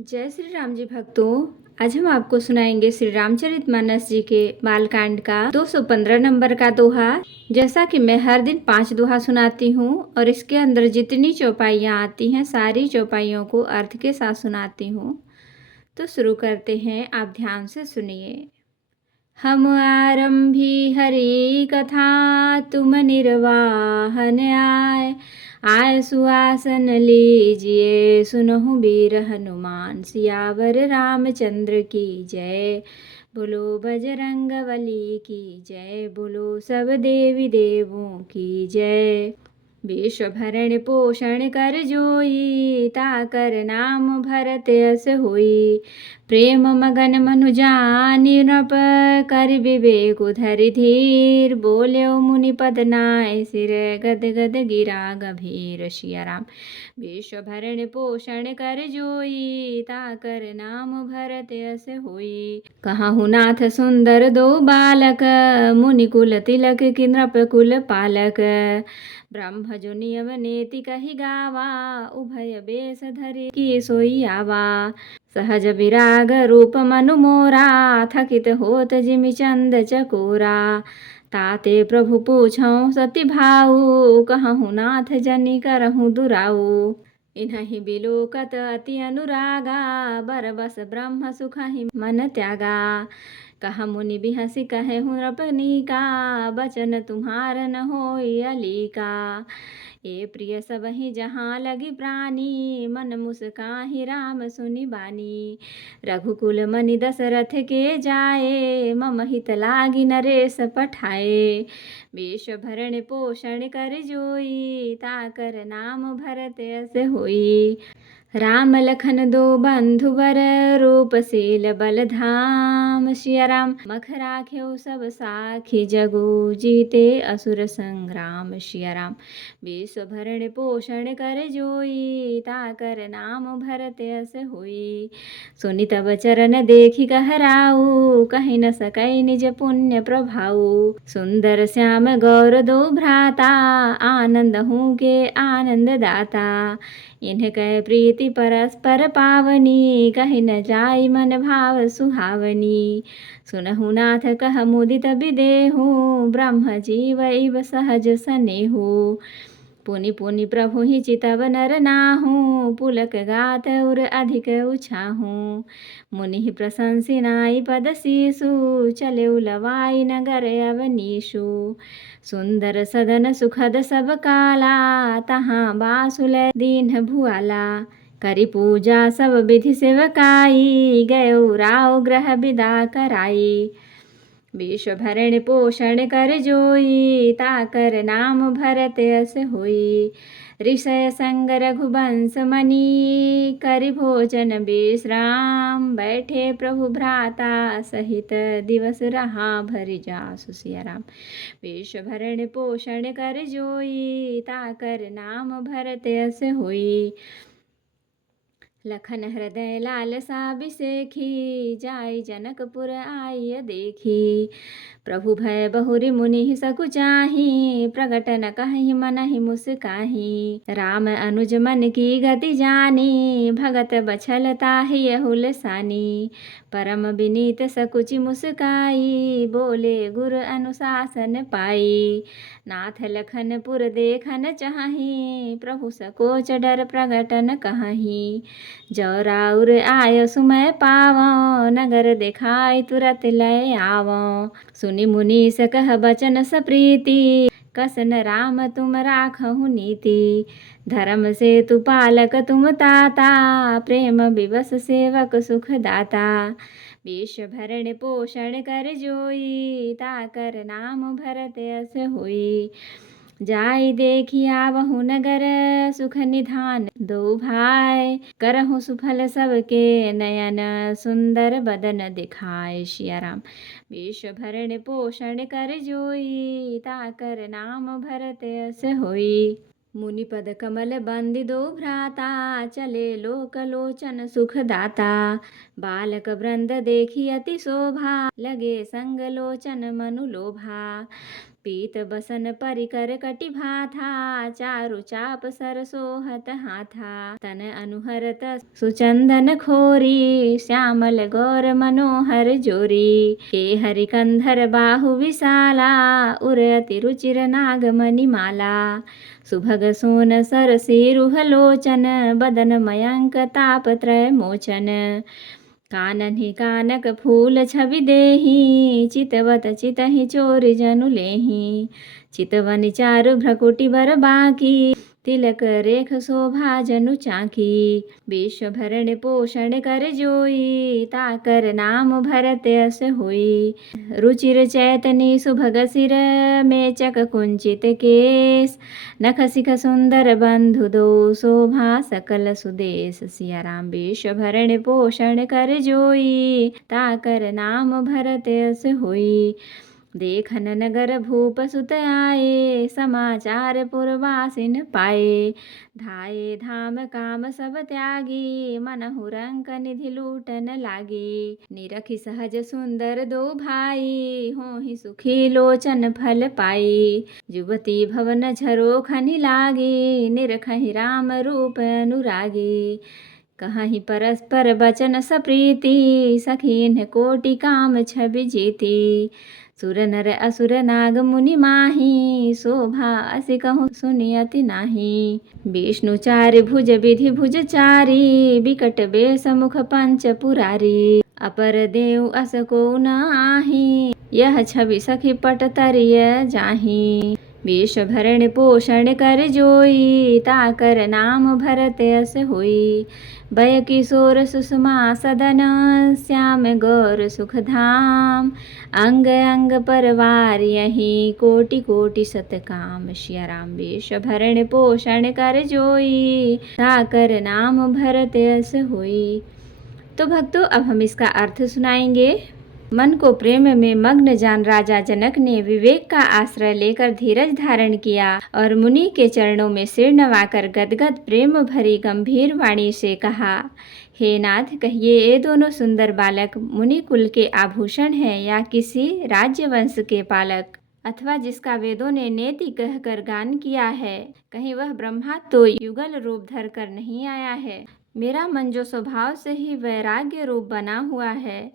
जय श्री राम जी भक्तों। आज हम आपको सुनाएंगे श्री रामचरितमानस जी के बालकांड का 215 नंबर का दोहा। जैसा कि मैं हर दिन 5 दोहा सुनाती हूँ और इसके अंदर जितनी चौपाइयाँ आती हैं सारी चौपाइयों को अर्थ के साथ सुनाती हूँ। तो शुरू करते हैं, आप ध्यान से सुनिए। हम आरंभी हरि कथा, तुम निर्वाहन आय। आय सुआसन लीजिए, सुनहु वीर हनुमान। सियावर रामचंद्र की जय। बोलो बजरंगबली की जय। बोलो सब देवी देवों की जय। विश्व भरण पोषण कर जोई, ताकर नाम भरत यस होई। प्रेम मगन मनुजानि नृप, कर विवेक धरि धीर। बोल्यो मुनि पद नाय सिर, गद गद गिरा गंभीर। सिया राम। विश्व भरण पोषण कर जोई, ताकर नाम भरत यस होई। कहहुँ नाथ सुंदर दो बालक, मुनि कुल तिलक की नृप कुल पालक। ब्रह्म जो नियम नेति कहि गावा, उभय बेस धरि की सोई आवा। सहज विराग रूप मनु मोरा, थकित होत जिमि चंद चकोरा। ताते प्रभु पूछऊँ सति भाऊ, कहहुँ नाथ जनि करहूँ दुराऊ। इन्हहि बिलोकत अति अनुरागा, बरबस ब्रह्म सुखहि मन त्यागा। कह मुनि बिहसि कहेहु नृपनीका, बचन तुम्हार न होई अलीका। ए प्रिय सबहि जहाँ लगी प्राणी, मन मुस्काहि राम सुनि बानी। रघुकुल मनि दशरथ के जाए, मम हित लागी नरेश पठाए। विश्व भरण पोषण कर जोई, ताकर नाम भरत यस होई। राम लखन दो बंधु वर, रूपशील बल धाम। सिया राम। मख राख्यो सब साखी, जगु जीते असुर संग्राम। सिया राम। विश्व भरण पोषण कर जोई, ताकर नाम भरत यस होई। सुनि तब चरण देखि कहराऊ, कहि न सकै निज पुण्य प्रभाऊ। सुंदर श्याम गौर दो भ्राता, आनंद हूँ के आनंद दाता। इनकै प्रीति परस्पर पावनी, कहि न जाई मन भाव सुहावनी। सुनहु नाथ कह मुदित विदेहु, ब्रह्म जीव इव सहज सनेहु। पुनि पुनि प्रभु ही चितव नर नाहु, पुलक गात उर अधिक उछाहु। मुनि प्रशंसी नाई पद शीशु, चले उलवाई नगर अवनीशु। सुंदर सदन सुखद सब काला, तहाँ बासुल दीन भुआला। करी पूजा सब विधि सेवकाई, गयो राव ग्रह विदा कराई। विश्व भरण पोषण कर जोई, ताकर नाम भरत यस होई। ऋषय संग रघुवंश मनी, करि भोजन विश्राम। बैठे प्रभु भ्राता सहित, दिवस रहा भरि जासु। सिया राम। विश्व भरण पोषण कर जोई, ताकर नाम भरत यस होई। लखन हृदय लालसा बिसेखी, जाय जनकपुर आय देखी। प्रभु भय बहुरि मुनि सकुचाही, प्रगट न कहहि मनहि मुस्काही। राम अनुज मन की गति जानी, भगत बछल ताहि यहुल सानी। परम विनीत सकुचि मुस्काई, बोले गुर अनुशासन पाई। नाथ लखन पुर देखन चाही, प्रभु सकोच डर प्रगट न कहही। जो राउर आय सुमय पावो, नगर देखाई तुरत लय आवो। सुनि मुनि सकह बचन सप्रीति, कसन राम तुम राखहु नीति। धर्म सेतु पालक तुम ताता, प्रेम विवश सेवक सुख दाता। विश्व भरण पोषण कर जोई, ताकर नाम भरत यस होई। जाई देखी आवहु नगर, सुख निधान दो भाई। करहु सुफल सबके नयन, सुंदर बदन दिखाए। सिया राम। विश्व भरण पोषण कर जोई, ताकर नाम भरत यस होई। मुनि पद कमल बंदि दो भ्राता, चले लोक लोचन सुख दाता। बालक वृंद देखी अति शोभा, लगे संग लोचन मनु लोभा। पीत बसन परिकर कटि भाथा, चारु चाप सरसोहत हाथा। तन अनुहरत सुचंदन खोरी, श्यामल गौर मनोहर जोरी। के हरि कंधर बाहु विशाला, उर अति रुचिर नागमणि माला। सुभग सोन सरसिरुह लोचन, बदन मयंक तापत्रय मोचन। कानन ही कानक फूल छवि देहि, चितवत चितहि चोर जनु लेहि। चितवन चारु भ्रकुटि बर बाकी, तिलक रेख शोभा जनु चाकी। विश्व भरण पोषण कर जोई, ताकर नाम भरत यस होई। रुचिर चैतनी सुभग सिर, मेचक कुंचित केस। नख सिख सुंदर बंधु दो, शोभा सकल सुदेश। सिया राम विश्व भरण पोषण कर जोई, ताकर नाम भरत यस होई। देखन नगर भूप सुत आए, समाचार पुरवासिन पाए। धाये धाम काम सब त्यागी, मनहु रंक निधि लूटन लागी। निरखि सहज सुंदर दो भाई, होहि सुखी लोचन फल पाई। युवती भवन झरो खनि लागी, निरखहि राम रूप अनुरागी। कहीं परस्पर बचन सप्रीति, सखीन कोटि काम छवि जीती। सुर नर असुर नाग मुनि माही, शोभा असी कहूँ सुनियति नाही। विष्णु चारि भुज विधि भुज चारी, बिकट बेस मुख पंच पुरारी। अपर देव अस को न आही, यह छवि सखी पट तरिय जाही। विश्व भरण पोषण कर जोई, ताकर नाम भरत यस होई। भय किशोर सुषमा सदन, श्याम गौर सुख धाम। अंग अंग परवार यही, कोटि कोटि सतकाम। सिया राम विश्व भरण पोषण कर जोई, ताकर नाम भरत यस होई। तो भक्तों, अब हम इसका अर्थ सुनाएंगे। मन को प्रेम में मग्न जान राजा जनक ने विवेक का आश्रय लेकर धीरज धारण किया और मुनि के चरणों में सिर नवाकर गदगद प्रेम भरी गंभीर वाणी से कहा, हे नाथ, कहिए ये दोनों सुंदर बालक मुनि कुल के आभूषण हैं या किसी राज्य वंश के पालक, अथवा जिसका वेदों ने नेति कहकर गान किया है। कहीं वह ब्रह्मा तो युगल रूप धर कर नहीं आया है। मेरा मन जो स्वभाव से ही वैराग्य रूप बना हुआ है,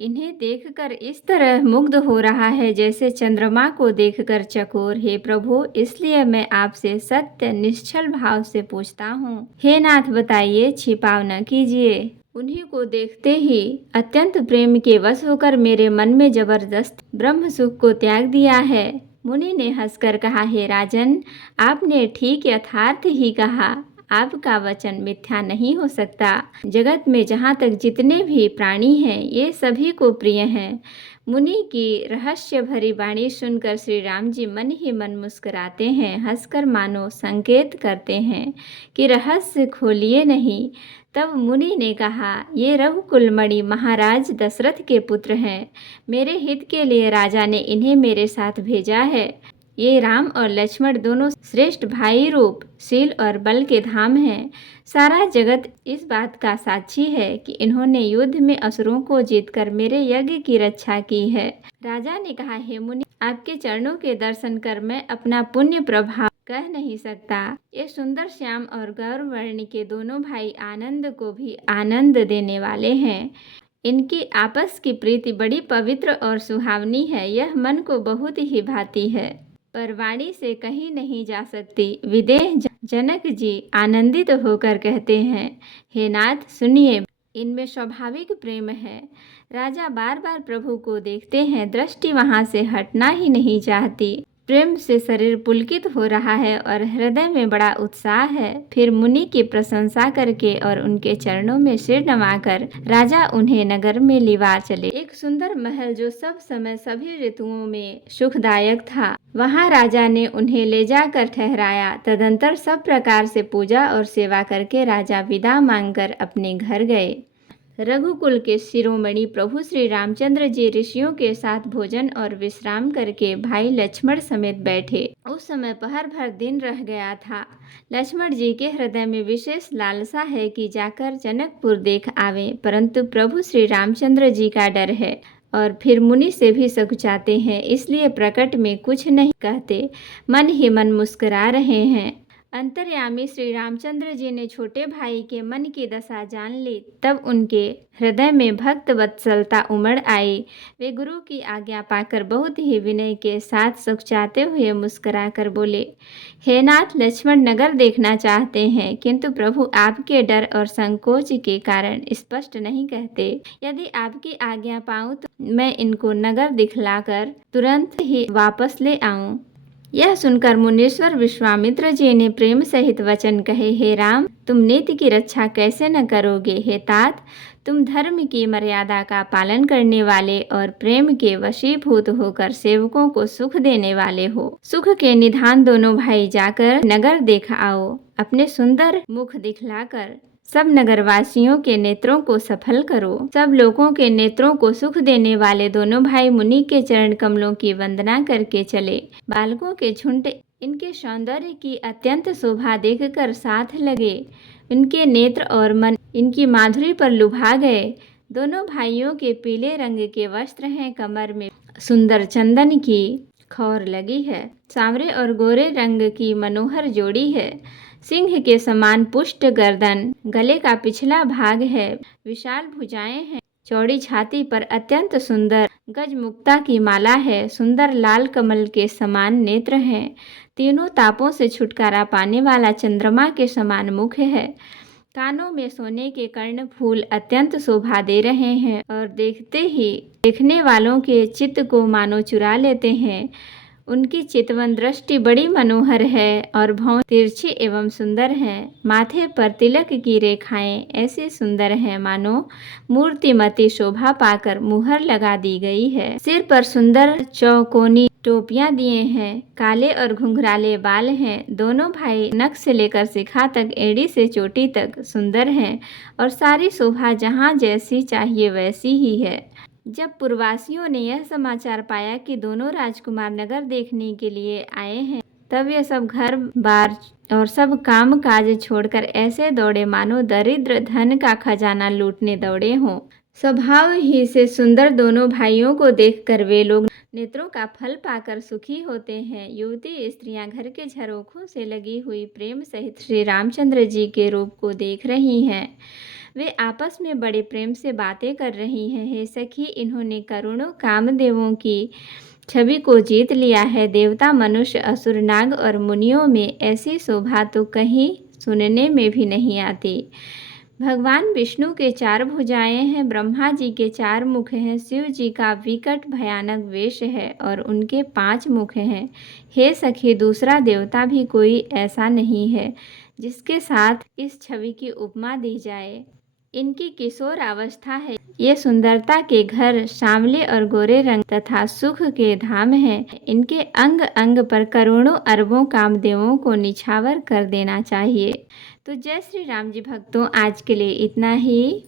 इन्हें देखकर इस तरह मुग्ध हो रहा है जैसे चंद्रमा को देखकर चकोर। हे प्रभु, इसलिए मैं आपसे सत्य निश्चल भाव से पूछता हूँ। हे नाथ, बताइए, छिपाव न कीजिए। उन्हीं को देखते ही अत्यंत प्रेम के वश होकर मेरे मन में जबरदस्त ब्रह्म सुख को त्याग दिया है। मुनि ने हंसकर कहा, हे राजन, आपने ठीक यथार्थ ही कहा। आपका वचन मिथ्या नहीं हो सकता। जगत में जहाँ तक जितने भी प्राणी हैं, ये सभी को प्रिय हैं। मुनि की रहस्य भरी वाणी सुनकर श्री राम जी मन ही मन मुस्कुराते हैं, हंसकर मानो संकेत करते हैं कि रहस्य खोलिए नहीं। तब मुनि ने कहा, ये रघुकुलमणि महाराज दशरथ के पुत्र हैं। मेरे हित के लिए राजा ने इन्हें मेरे साथ भेजा है। ये राम और लक्ष्मण दोनों श्रेष्ठ भाई रूप, शील और बल के धाम हैं। सारा जगत इस बात का साक्षी है कि इन्होंने युद्ध में असुरों को जीतकर मेरे यज्ञ की रक्षा की है। राजा ने कहा, हे मुनि, आपके चरणों के दर्शन कर मैं अपना पुण्य प्रभाव कह नहीं सकता। ये सुंदर श्याम और गौरवर्ण के दोनों भाई आनंद को भी आनंद देने वाले हैं। इनकी आपस की प्रीति बड़ी पवित्र और सुहावनी है। यह मन को बहुत ही भाती है, पर वाणी से कहीं नहीं जा सकती। विदेह जनक जी आनंदित होकर कहते हैं, हे नाथ, सुनिए, इनमें स्वाभाविक प्रेम है। राजा बार बार प्रभु को देखते हैं, दृष्टि वहां से हटना ही नहीं चाहती। प्रेम से शरीर पुलकित हो रहा है और हृदय में बड़ा उत्साह है। फिर मुनि की प्रशंसा करके और उनके चरणों में सिर नवाकर राजा उन्हें नगर में लिवा चले। एक सुंदर महल जो सब समय सभी ऋतुओं में सुखदायक था, वहां राजा ने उन्हें ले जाकर ठहराया। तदंतर सब प्रकार से पूजा और सेवा करके राजा विदा मांगकर अपने घर गए। रघुकुल के शिरोमणि प्रभु श्री रामचंद्र जी ऋषियों के साथ भोजन और विश्राम करके भाई लक्ष्मण समेत बैठे। उस समय पहर भर दिन रह गया था। लक्ष्मण जी के हृदय में विशेष लालसा है कि जाकर जनकपुर देख आवे, परंतु प्रभु श्री रामचंद्र जी का डर है। और फिर मुनि से भी सकुचाते हैं, इसलिए प्रकट में कुछ नहीं कहते, मन ही मन मुस्कुरा रहे हैं। अंतर्यामी श्री रामचंद्र जी ने छोटे भाई के मन की दशा जान ली। तब उनके हृदय में भक्त वत्सलता उमड़ आई। वे गुरु की आज्ञा पाकर बहुत ही विनय के साथ सकुचाते हुए मुस्कुरा कर बोले, हे नाथ, लक्ष्मण नगर देखना चाहते हैं, किंतु प्रभु आपके डर और संकोच के कारण स्पष्ट नहीं कहते। यदि आपकी आज्ञा पाऊं तो मैं इनको नगर दिखलाकर तुरंत ही वापस ले आऊं। यह सुनकर मुनीश्वर विश्वामित्र जी ने प्रेम सहित वचन कहे, हे राम, तुम नीति की रक्षा कैसे न करोगे। हे तात, तुम धर्म की मर्यादा का पालन करने वाले और प्रेम के वशीभूत होकर सेवकों को सुख देने वाले हो। सुख के निधान दोनों भाई जाकर नगर देख आओ। अपने सुंदर मुख दिखलाकर सब नगरवासियों के नेत्रों को सफल करो। सब लोगों के नेत्रों को सुख देने वाले दोनों भाई मुनि के चरण कमलों की वंदना करके चले। बालकों के झुंड इनके सौंदर्य की अत्यंत शोभा देखकर साथ लगे। इनके नेत्र और मन इनकी माधुरी पर लुभा गए। दोनों भाइयों के पीले रंग के वस्त्र हैं, कमर में सुंदर चंदन की खौर लगी है। सांवरे और गोरे रंग की मनोहर जोड़ी है। सिंह के समान पुष्ट गर्दन, गले का पिछला भाग है, विशाल भुजाएं हैं, चौड़ी छाती पर अत्यंत सुंदर गजमुक्ता की माला है। सुंदर लाल कमल के समान नेत्र हैं। तीनों तापों से छुटकारा पाने वाला चंद्रमा के समान मुख है। कानों में सोने के कर्ण फूल अत्यंत शोभा दे रहे हैं और देखते ही देखने वालों के चित्त को मानो चुरा लेते हैं। उनकी चितवन दृष्टि बड़ी मनोहर है और भौं तिरछी एवं सुंदर है। माथे पर तिलक की रेखाएं ऐसे सुंदर हैं मानो मूर्तिमती शोभा पाकर मुहर लगा दी गई है। सिर पर सुंदर चौकोनी टोपियां दिए हैं। काले और घुंघराले बाल हैं। दोनों भाई नख से लेकर शिखा तक, एड़ी से चोटी तक सुंदर हैं और सारी शोभा जहाँ जैसी चाहिए वैसी ही है। जब पुरवासियों ने यह समाचार पाया कि दोनों राजकुमार नगर देखने के लिए आए हैं, तब ये सब घर बार और सब काम काज छोड़कर ऐसे दौड़े मानो दरिद्र धन का खजाना लूटने दौड़े हों। स्वभाव ही से सुंदर दोनों भाइयों को देखकर वे लोग नेत्रों का फल पाकर सुखी होते हैं। युवती स्त्रियां घर के झरोखों से लगी हुई प्रेम सहित श्री रामचंद्र जी के रूप को देख रही हैं। वे आपस में बड़े प्रेम से बातें कर रही हैं। हे सखी, इन्होंने करोड़ों कामदेवों की छवि को जीत लिया है। देवता, मनुष्य, असुर, नाग और मुनियों में ऐसी शोभा तो कहीं सुनने में भी नहीं आती। भगवान विष्णु के 4 भुजाएं हैं, ब्रह्मा जी के 4 मुख हैं, शिव जी का विकट भयानक वेश है और उनके 5 मुख हैं। हे सखी, दूसरा देवता भी कोई ऐसा नहीं है जिसके साथ इस छवि की उपमा दी जाए। इनकी किशोर अवस्था है। ये सुंदरता के घर, सांवले और गोरे रंग तथा सुख के धाम हैं। इनके अंग अंग पर करोड़ों अरबों कामदेवों को निछावर कर देना चाहिए। तो जय श्री राम जी भक्तों, आज के लिए इतना ही।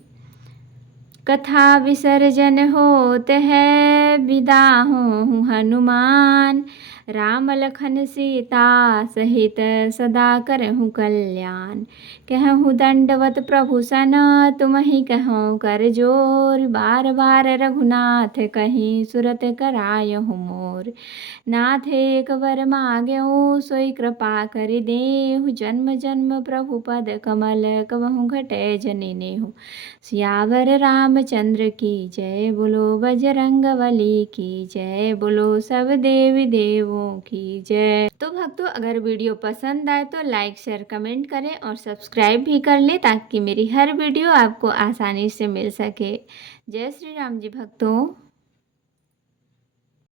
कथा विसर्जन होत है, विदा हूँ हनुमान। राम लखन सीता सहित सदा करहूँ कल्याण। कहूँ दंडवत प्रभु सन, तुमहि कहूँ कर जोर। बार बार रघुनाथ कहीं सुरत करायहु मोर। नाथ एक वर मांगहु, सोई कृपा कर देहु। जन्म जन्म प्रभु पद कमल, कबहु घटै जनिनेहु। सियावर रामचंद्र की जय, बोलो बजरंगबली की जय, बोलो सब देवी देवों की जय। तो भक्तों, अगर वीडियो पसंद आए तो लाइक, शेयर, कमेंट करें और सब्सक्राइब भी कर लें ताकि मेरी हर वीडियो आपको आसानी से मिल सके। जय श्री राम जी भक्तों।